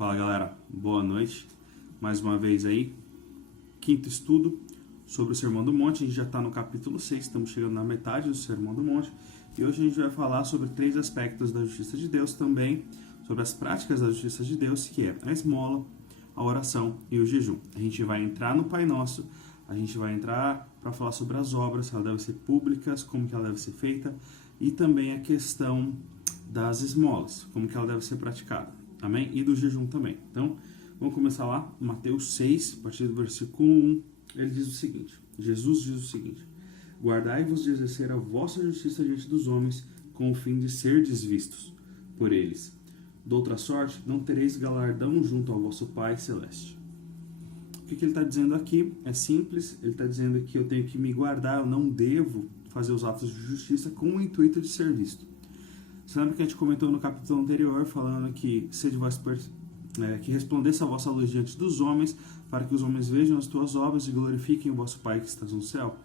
Fala galera, boa noite. Mais uma vez aí, quinto estudo sobre o Sermão do Monte. A gente já está no capítulo 6, estamos chegando na metade do Sermão do Monte. E hoje a gente vai falar sobre 3 aspectos da justiça de Deus também, sobre as práticas da justiça de Deus, que é a esmola, a oração e o jejum. A gente vai entrar no Pai Nosso, a gente vai entrar para falar sobre as obras, se elas devem ser públicas, como que ela deve ser feita, e também a questão das esmolas, como que ela deve ser praticada. Amém? E do jejum também. Então, vamos começar lá, Mateus 6, a partir do versículo 1, ele diz o seguinte, Jesus diz o seguinte: guardai-vos de exercer a vossa justiça diante dos homens, com o fim de serdes vistos por eles. De outra sorte, não tereis galardão junto ao vosso Pai Celeste. O que ele está dizendo aqui é simples, ele está dizendo que eu tenho que me guardar, eu não devo fazer os atos de justiça com o intuito de ser visto. Você lembra que a gente comentou no capítulo anterior, falando que sede vós que resplandeça a vossa luz diante dos homens, para que os homens vejam as tuas obras e glorifiquem o vosso Pai que está no céu.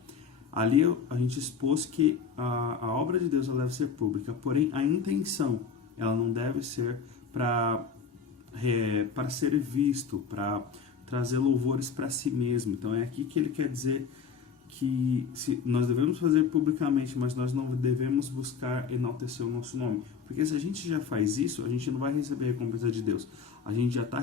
Ali a gente expôs que a obra de Deus ela deve ser pública, porém a intenção ela não deve ser para ser visto, para trazer louvores para si mesmo. Então é aqui que ele quer dizer que nós devemos fazer publicamente, mas nós não devemos buscar enaltecer o nosso nome. Porque se a gente já faz isso, a gente não vai receber a recompensa de Deus. A gente já está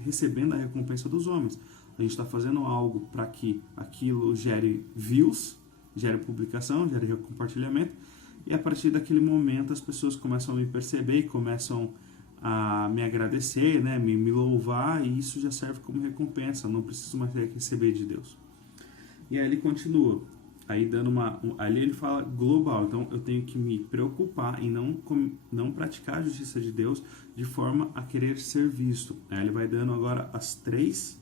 recebendo a recompensa dos homens. A gente está fazendo algo para que aquilo gere views, gere publicação, gere compartilhamento. E a partir daquele momento as pessoas começam a me perceber e começam a me agradecer, né, me louvar, e isso já serve como recompensa. Eu não preciso mais receber de Deus. E aí ele continua, aí ali ele fala global, então eu tenho que me preocupar em não praticar a justiça de Deus de forma a querer ser visto. Aí ele vai dando agora as 3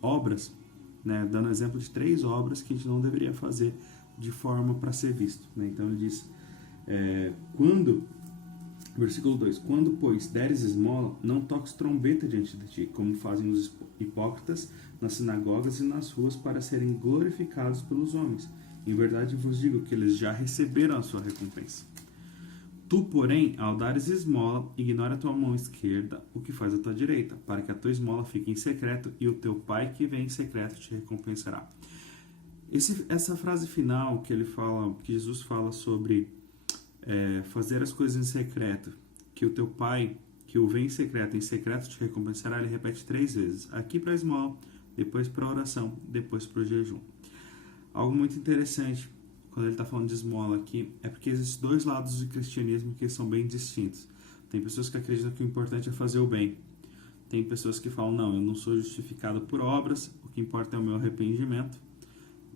obras, né, dando exemplo de 3 obras que a gente não deveria fazer de forma para ser visto. Né? Então ele diz, versículo 2, quando, pois, deres esmola, não toques trombeta diante de ti, como fazem os hipócritas nas sinagogas e nas ruas, para serem glorificados pelos homens. Em verdade vos digo que eles já receberam a sua recompensa. Tu, porém, ao dares esmola, ignora a tua mão esquerda o que faz a tua direita, para que a tua esmola fique em secreto, e o teu Pai que vem em secreto te recompensará. Essa frase final que Jesus fala sobre fazer as coisas em secreto, que o teu Pai que o vem em secreto te recompensará, ele repete 3 vezes. Aqui para a esmola, depois para a oração, depois para o jejum. Algo muito interessante, quando ele está falando de esmola aqui, é porque existem 2 lados do cristianismo que são bem distintos. Tem pessoas que acreditam que o importante é fazer o bem. Tem pessoas que falam, não, eu não sou justificado por obras, o que importa é o meu arrependimento,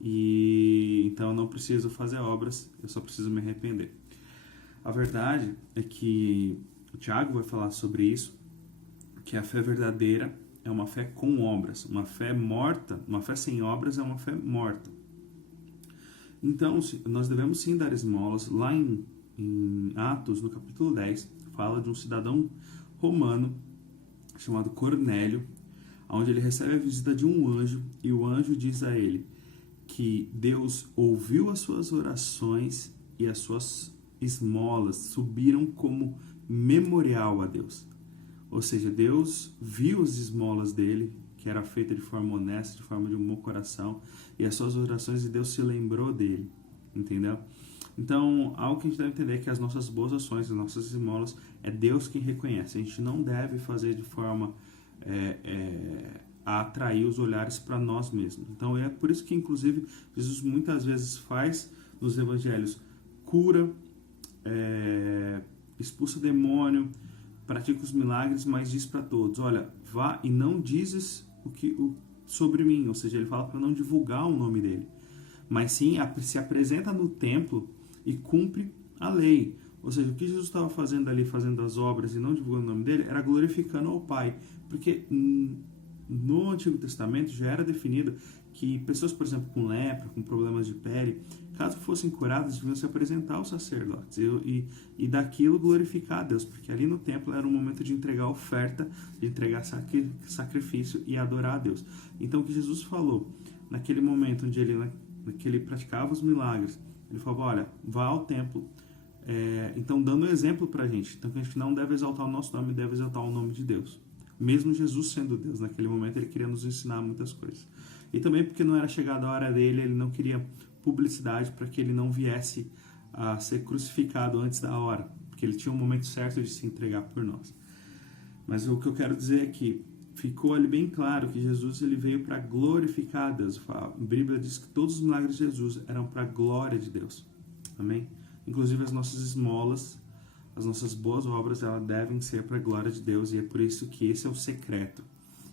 e então eu não preciso fazer obras, eu só preciso me arrepender. A verdade é que o Tiago vai falar sobre isso, que a fé verdadeira é uma fé com obras. Uma fé morta, uma fé sem obras é uma fé morta. Então, nós devemos sim dar esmolas. Lá em Atos, no capítulo 10, fala de um cidadão romano chamado Cornélio, onde ele recebe a visita de um anjo, e o anjo diz a ele que Deus ouviu as suas orações e as suas esmolas subiram como memorial a Deus. Ou seja, Deus viu as esmolas dele, que era feita de forma honesta, de forma de um bom coração, e as suas orações, e Deus se lembrou dele, entendeu? Então, algo que a gente deve entender é que as nossas boas ações, as nossas esmolas, é Deus quem reconhece. A gente não deve fazer de forma a atrair os olhares para nós mesmos. Então, é por isso que, inclusive, Jesus muitas vezes faz nos evangelhos, cura, expulsa demônio, pratica os milagres, mas diz para todos, olha, vá e não dizes sobre mim, ou seja, ele fala para não divulgar o nome dele, mas sim se apresenta no templo e cumpre a lei. Ou seja, o que Jesus estava fazendo ali, fazendo as obras e não divulgando o nome dele, era glorificando ao Pai, porque no Antigo Testamento já era definido que pessoas, por exemplo, com lepra, com problemas de pele, caso fossem curadas, deviam se apresentar aos sacerdotes e daquilo glorificar a Deus, porque ali no templo era um momento de entregar oferta, de entregar sacrifício e adorar a Deus. Então o que Jesus falou, naquele momento onde ele praticava os milagres, ele falou, olha, vá ao templo, Então, dando exemplo pra gente. Então, a gente não deve exaltar o nosso nome, deve exaltar o nome de Deus. Mesmo Jesus sendo Deus, naquele momento ele queria nos ensinar muitas coisas. E também porque não era chegada a hora dele, ele não queria publicidade para que ele não viesse a ser crucificado antes da hora, porque ele tinha um momento certo de se entregar por nós. Mas o que eu quero dizer é que ficou ali bem claro que Jesus ele veio para glorificar Deus. A Bíblia diz que todos os milagres de Jesus eram para a glória de Deus. Amém? Inclusive as nossas esmolas, as nossas boas obras, elas devem ser para a glória de Deus, e é por isso que esse é o secreto.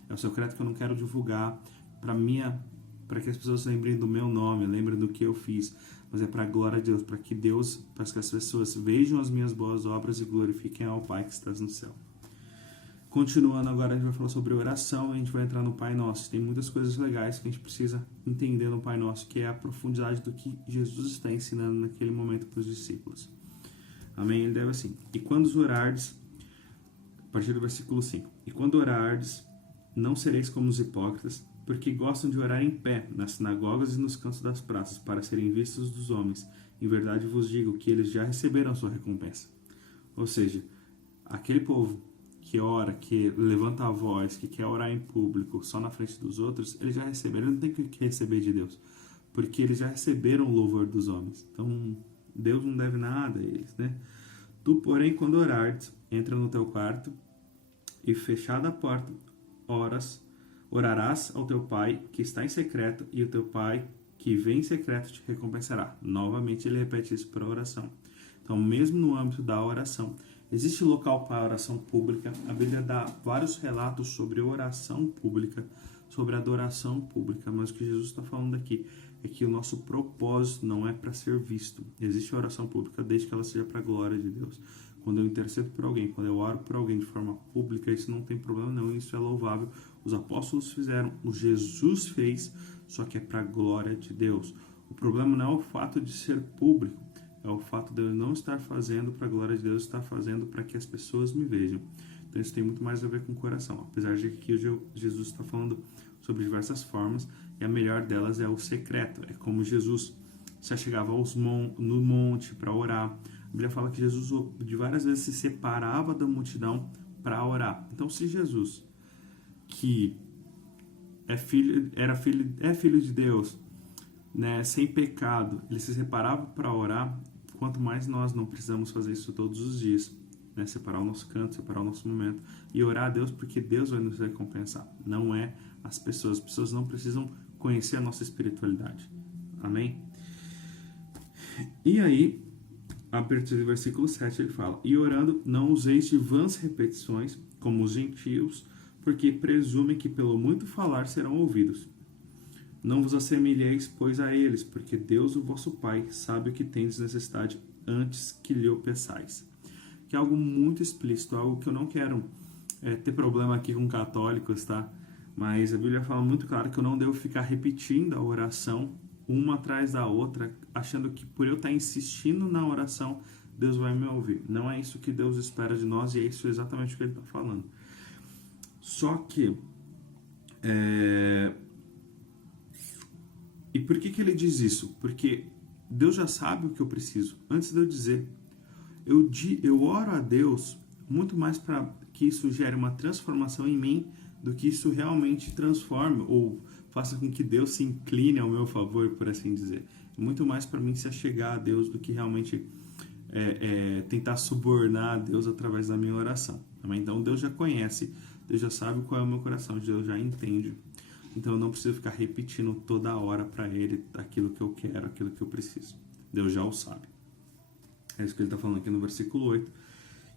É o secreto que eu não quero divulgar para que as pessoas lembrem do meu nome, lembrem do que eu fiz, mas é para a glória de Deus, para que as pessoas vejam as minhas boas obras e glorifiquem ao Pai que está no céu. Continuando agora, a gente vai falar sobre oração, e a gente vai entrar no Pai Nosso. Tem muitas coisas legais que a gente precisa entender no Pai Nosso, que é a profundidade do que Jesus está ensinando naquele momento para os discípulos. Amém? Ele deve assim: e quando orardes, a partir do versículo 5, e quando orardes, não sereis como os hipócritas, porque gostam de orar em pé, nas sinagogas e nos cantos das praças, para serem vistos dos homens. Em verdade vos digo que eles já receberam a sua recompensa. Ou seja, aquele povo que ora, que levanta a voz, que quer orar em público, só na frente dos outros, eles já receberam, eles não tem que receber de Deus, porque eles já receberam o louvor dos homens. Então, Deus não deve nada a eles, né? Tu, porém, quando orares, entra no teu quarto e, fechada a porta, orarás ao teu Pai que está em secreto, e o teu Pai que vem em secreto te recompensará. Novamente ele repete isso para a oração. Então, mesmo no âmbito da oração, existe local para a oração pública. A Bíblia dá vários relatos sobre oração pública, sobre adoração pública, mas o que Jesus está falando aqui é que o nosso propósito não é para ser visto. Existe oração pública desde que ela seja para a glória de Deus. Quando eu intercedo por alguém, quando eu oro por alguém de forma pública, isso não tem problema não, isso é louvável. Os apóstolos fizeram, o Jesus fez, só que é para a glória de Deus. O problema não é o fato de ser público, é o fato de eu não estar fazendo para a glória de Deus, estar fazendo para que as pessoas me vejam. Então isso tem muito mais a ver com o coração, apesar de que Jesus está falando sobre diversas formas, e a melhor delas é o secreto. É como Jesus se achegava no monte para orar. A Bíblia fala que Jesus de várias vezes se separava da multidão para orar. Então, se Jesus, que é filho de Deus, né, sem pecado, ele se separava para orar, quanto mais nós não precisamos fazer isso todos os dias, né, separar o nosso canto, separar o nosso momento e orar a Deus, porque Deus vai nos recompensar. Não é as pessoas não precisam conhecer a nossa espiritualidade. Amém? E aí, a partir do versículo 7 ele fala: e orando, não useis de vãs repetições, como os gentios, porque presumem que pelo muito falar serão ouvidos. Não vos assemelheis, pois, a eles, porque Deus, o vosso Pai, sabe o que tendes necessidade antes que lhe o peçais. Que é algo muito explícito, algo que eu não quero ter problema aqui com católicos, tá? Mas a Bíblia fala muito claro que eu não devo ficar repetindo a oração uma atrás da outra, achando que por eu estar insistindo na oração, Deus vai me ouvir. Não é isso que Deus espera de nós, e é isso exatamente o que ele está falando. Só que, e por que ele diz isso? Porque Deus já sabe o que eu preciso. Antes de eu dizer, eu oro a Deus muito mais para que isso gere uma transformação em mim, do que isso realmente transforme ou faça com que Deus se incline ao meu favor, por assim dizer. Muito mais para mim se achegar a Deus do que realmente tentar subornar a Deus através da minha oração. Então Deus já conhece, Deus já sabe qual é o meu coração, Deus já entende. Então eu não preciso ficar repetindo toda hora para Ele aquilo que eu quero, aquilo que eu preciso. Deus já o sabe. É isso que ele está falando aqui no versículo 8.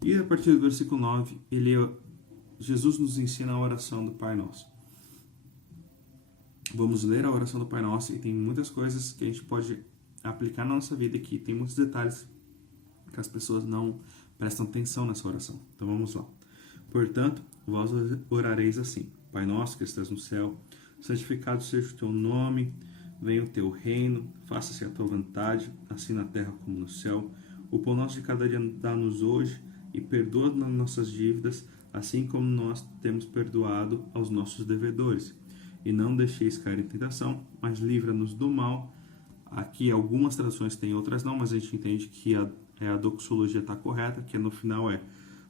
E a partir do versículo 9, Jesus nos ensina a oração do Pai Nosso. Vamos ler a oração do Pai Nosso, e tem muitas coisas que a gente pode aplicar na nossa vida aqui. Tem muitos detalhes que as pessoas não prestam atenção nessa oração. Então vamos lá. Portanto, vós orareis assim: Pai Nosso que estás no céu, santificado seja o teu nome, venha o teu reino, faça-se a tua vontade, assim na terra como no céu. O pão nosso de cada dia dá-nos hoje, e perdoa as nossas dívidas, assim como nós temos perdoado aos nossos devedores. E não deixeis cair em tentação, mas livra-nos do mal. Aqui algumas traduções têm, outras não, mas a gente entende que a doxologia está correta, que no final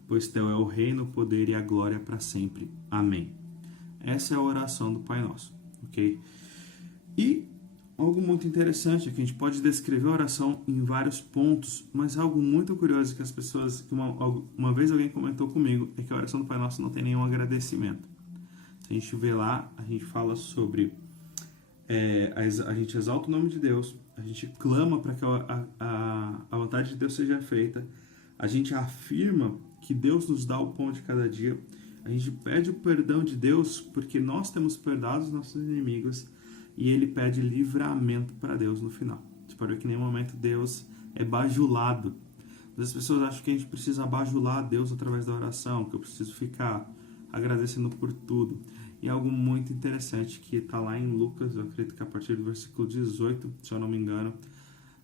pois teu é o reino, o poder e a glória para sempre. Amém. Essa é a oração do Pai Nosso, ok? E algo muito interessante é que a gente pode descrever a oração em vários pontos, mas algo muito curioso que as pessoas, que uma vez alguém comentou comigo, é que a oração do Pai Nosso não tem nenhum agradecimento. Se a gente vê lá, a gente fala sobre, a gente exalta o nome de Deus, a gente clama para que a vontade de Deus seja feita, a gente afirma que Deus nos dá o pão de cada dia, a gente pede o perdão de Deus porque nós temos perdoado os nossos inimigos, e ele pede livramento para Deus no final. Você pode ver que em nenhum momento Deus é bajulado. As pessoas acham que a gente precisa bajular Deus através da oração, que eu preciso ficar agradecendo por tudo. E algo muito interessante que está lá em Lucas, eu acredito que a partir do versículo 18, se eu não me engano,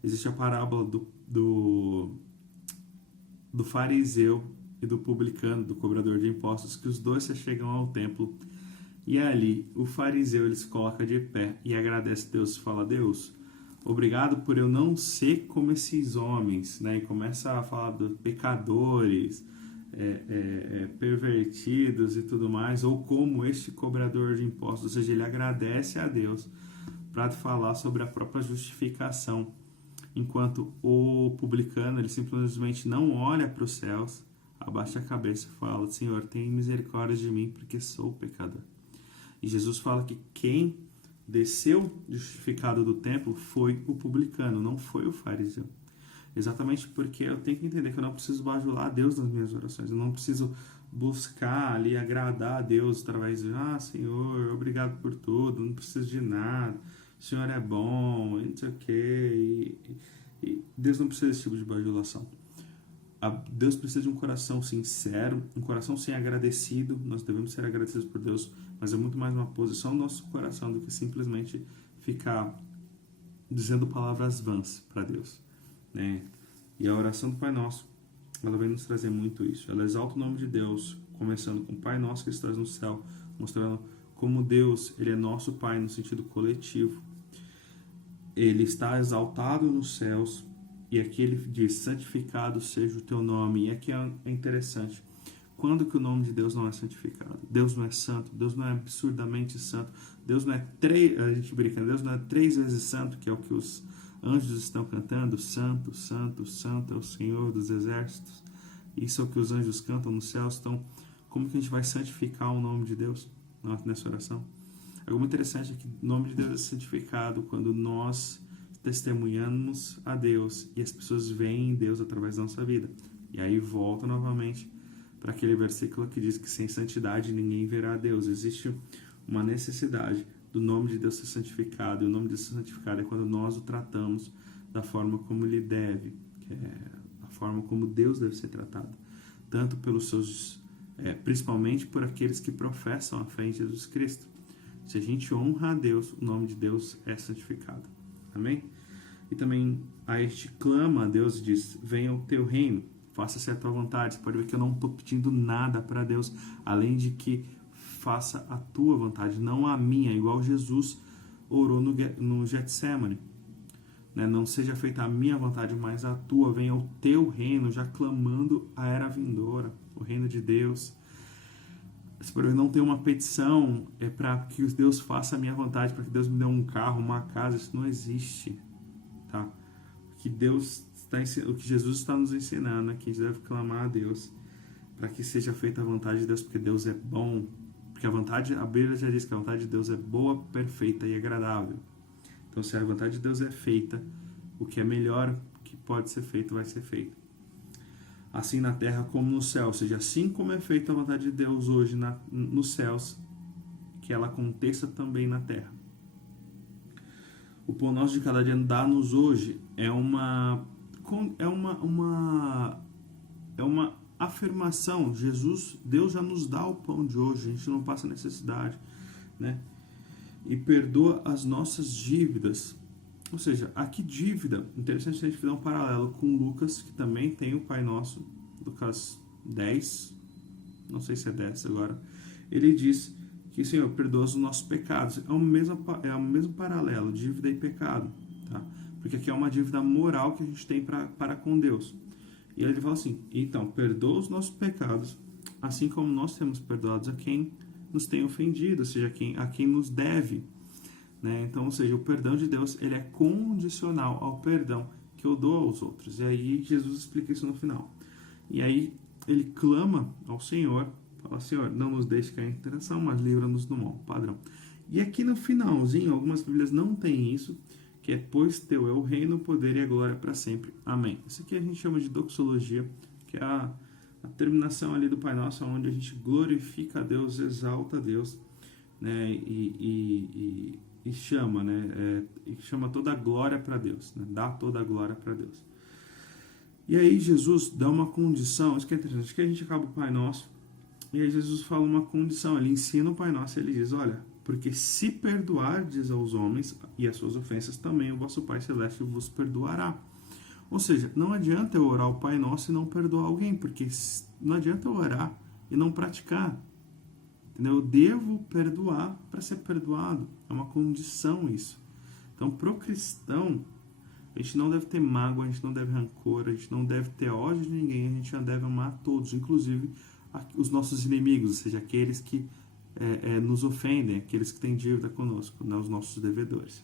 existe a parábola do fariseu e do publicano, do cobrador de impostos, que os dois se chegam ao templo. E ali, o fariseu ele se coloca de pé e agradece a Deus e fala: Deus, obrigado por eu não ser como esses homens, né? E começa a falar dos pecadores, pervertidos e tudo mais, ou como este cobrador de impostos. Ou seja, ele agradece a Deus para falar sobre a própria justificação, enquanto o publicano ele simplesmente não olha para os céus, abaixa a cabeça e fala: Senhor, tem misericórdia de mim porque sou pecador. E Jesus fala que quem desceu justificado do templo foi o publicano, não foi o fariseu. Exatamente porque eu tenho que entender que eu não preciso bajular a Deus nas minhas orações. Eu não preciso buscar ali agradar a Deus através de Senhor, obrigado por tudo, não preciso de nada, o Senhor é bom, não sei o quê. E Deus não precisa desse tipo de bajulação. Deus precisa de um coração sincero, um coração sem agradecido. Nós devemos ser agradecidos por Deus, mas é muito mais uma posição do nosso coração do que simplesmente ficar dizendo palavras vãs para Deus, né? E a oração do Pai Nosso, ela vem nos trazer muito isso. Ela exalta o nome de Deus, começando com o Pai Nosso que estás no céu, mostrando como Deus, ele é nosso Pai no sentido coletivo. Ele está exaltado nos céus. E aqui ele diz: santificado seja o teu nome. E aqui é interessante. Quando que o nome de Deus não é santificado? Deus não é santo, Deus não é absurdamente santo, Deus não é a gente brinca, Deus não é 3 vezes santo, que é o que os anjos estão cantando: santo, santo, santo é o Senhor dos exércitos. Isso é o que os anjos cantam nos céus. Então, como que a gente vai santificar o nome de Deus nessa oração? Algo muito interessante é que o nome de Deus é santificado quando nós testemunhamos a Deus e as pessoas veem Deus através da nossa vida. E aí volta novamente para aquele versículo que diz que sem santidade ninguém verá a Deus. Existe uma necessidade do nome de Deus ser santificado, e o nome de Deus ser santificado é quando nós o tratamos da forma como ele deve, que é a forma como Deus deve ser tratado, tanto pelos seus, principalmente por aqueles que professam a fé em Jesus Cristo. Se a gente honra a Deus, o nome de Deus é santificado. Amém? E também a gente clama a Deus e diz: venha o teu reino, faça-se a tua vontade. Você pode ver que eu não estou pedindo nada para Deus, além de que faça a tua vontade, não a minha, igual Jesus orou no Getsemane. Né? Não seja feita a minha vontade, mas a tua. Venha o teu reino, já clamando a era vindoura, o reino de Deus. Se por não ter uma petição para que Deus faça a minha vontade, para que Deus me dê um carro, uma casa, isso não existe, tá? O que Jesus está nos ensinando é que a gente deve clamar a Deus para que seja feita a vontade de Deus, porque Deus é bom, porque a Bíblia já diz que a vontade de Deus é boa, perfeita e agradável. Então, se a vontade de Deus é feita, o que é melhor que pode ser feito vai ser feito. Assim na terra como no céu, ou seja, assim como é feita a vontade de Deus hoje nos céus, que ela aconteça também na terra. O pão nosso de cada dia dá-nos hoje é uma afirmação. Deus já nos dá o pão de hoje, a gente não passa necessidade, né? E perdoa as nossas dívidas. Ou seja, aqui dívida, interessante a gente fazer um paralelo com Lucas, que também tem o Pai Nosso, Lucas 10, não sei se é 10 agora, ele diz que o Senhor perdoa os nossos pecados. É o mesmo paralelo, dívida e pecado, tá? Porque aqui é uma dívida moral que a gente tem para com Deus. E aí ele fala assim: então, perdoa os nossos pecados, assim como nós temos perdoados a quem nos tem ofendido, ou seja, a quem nos deve. Né? Então, ou seja, o perdão de Deus ele é condicional ao perdão que eu dou aos outros. E aí Jesus explica isso no final. E aí ele clama ao Senhor, fala: Senhor, não nos deixe cair em tentação, mas livra-nos do mal. Padrão. E aqui no finalzinho, algumas Bíblias não tem isso, que é: pois teu é o reino, o poder e a glória para sempre. Amém. Isso aqui a gente chama de doxologia, que é a terminação ali do Pai Nosso, onde a gente glorifica a Deus, exalta a Deus, né? E chama, né? E chama toda a glória para Deus, né? Dá toda a glória para Deus. E aí Jesus dá uma condição, isso que é interessante, que a gente acaba o Pai Nosso, e aí Jesus fala uma condição, ele ensina o Pai Nosso, ele diz: olha, porque se perdoardes aos homens e as suas ofensas, também o vosso Pai Celeste vos perdoará. Ou seja, não adianta eu orar o Pai Nosso e não perdoar alguém, porque não adianta eu orar e não praticar. Entendeu? Eu devo perdoar para ser perdoado. É uma condição isso. Então, pro cristão, a gente não deve ter mágoa, a gente não deve rancor, a gente não deve ter ódio de ninguém, a gente já deve amar a todos, inclusive os nossos inimigos, ou seja, aqueles que nos ofendem, aqueles que têm dívida conosco, né, os nossos devedores.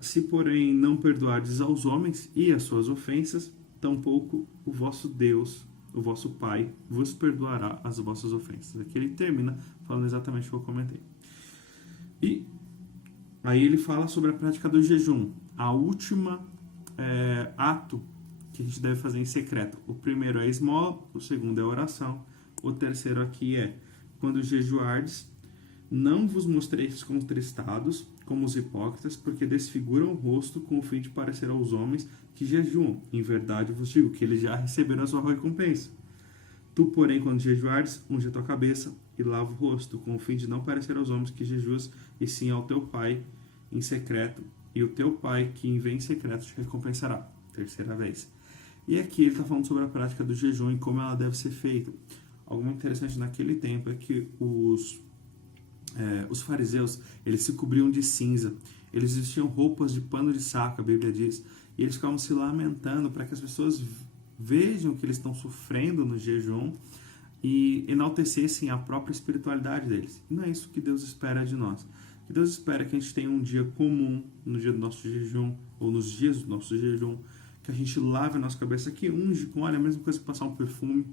Se, porém, não perdoardes aos homens e as suas ofensas, tampouco o vosso Deus, o vosso Pai, vos perdoará as vossas ofensas. Aqui ele termina falando exatamente o que eu comentei. E aí ele fala sobre a prática do jejum. A última ato que a gente deve fazer em secreto. O primeiro é a esmola, o segundo é a oração, o terceiro aqui é: quando jejuardes, não vos mostreis contristados, como os hipócritas, porque desfiguram o rosto com o fim de parecer aos homens que jejuam. Em verdade vos digo que eles já receberam a sua recompensa. Tu, porém, quando jejuares, unge a tua cabeça e lava o rosto, com o fim de não parecer aos homens que jejuas, e sim ao teu Pai em secreto. E o teu Pai, que vem em secreto, te recompensará. Terceira vez. E aqui ele está falando sobre a prática do jejum e como ela deve ser feita. Algo muito interessante naquele tempo é que os fariseus, eles se cobriam de cinza, eles vestiam roupas de pano de saco, a Bíblia diz, e eles ficavam se lamentando para que as pessoas vejam que eles estão sofrendo no jejum e enaltecessem a própria espiritualidade deles. E não é isso que Deus espera de nós. Que Deus espera que a gente tenha um dia comum no dia do nosso jejum, ou nos dias do nosso jejum, que a gente lave a nossa cabeça, que unge com óleo, a mesma coisa que passar um perfume,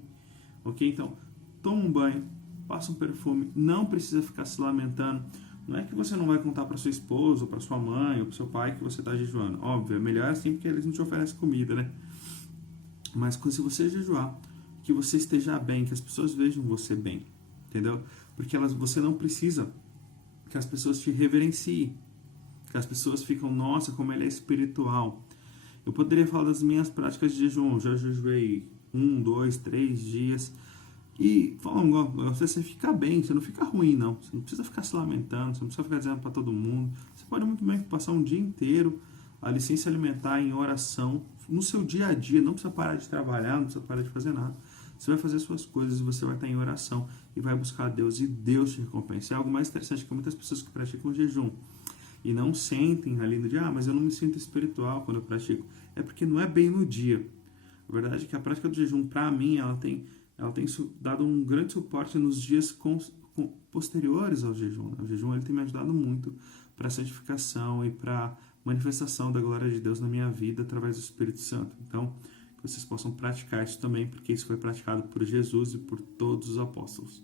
ok? Então, toma um banho, passa um perfume, não precisa ficar se lamentando. Não é que você não vai contar para sua esposa, ou para sua mãe, ou para seu pai que você está jejuando. Óbvio, é melhor assim porque eles não te oferecem comida, né? Mas se você jejuar, que você esteja bem, que as pessoas vejam você bem, entendeu? Porque você não precisa que as pessoas te reverenciem, que as pessoas ficam: nossa, como ele é espiritual. Eu poderia falar das minhas práticas de jejum. Eu já jejuei 1, 2, 3 dias. E falam: você fica bem, você não fica ruim, não. Você não precisa ficar se lamentando, você não precisa ficar dizendo para todo mundo. Você pode muito bem passar um dia inteiro ali sem se alimentar, em oração, no seu dia a dia. Não precisa parar de trabalhar, não precisa parar de fazer nada. Você vai fazer suas coisas e você vai estar em oração e vai buscar a Deus e Deus te recompensa. É algo mais interessante que muitas pessoas que praticam jejum e não sentem ali no dia: mas eu não me sinto espiritual quando eu pratico. É porque não é bem no dia. A verdade é que a prática do jejum, para mim, ela tem dado um grande suporte nos dias posteriores ao jejum. O jejum ele tem me ajudado muito para a santificação e para a manifestação da glória de Deus na minha vida através do Espírito Santo. Então, que vocês possam praticar isso também, porque isso foi praticado por Jesus e por todos os apóstolos.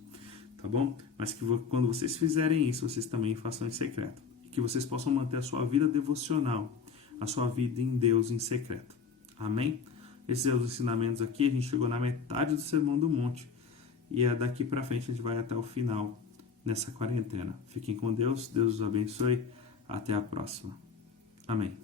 Tá bom? Mas que quando vocês fizerem isso, vocês também façam em secreto. E que vocês possam manter a sua vida devocional, a sua vida em Deus em secreto. Amém? Esses são os ensinamentos aqui. A gente chegou na metade do Sermão do Monte. E daqui para frente a gente vai até o final nessa quarentena. Fiquem com Deus. Deus os abençoe. Até a próxima. Amém.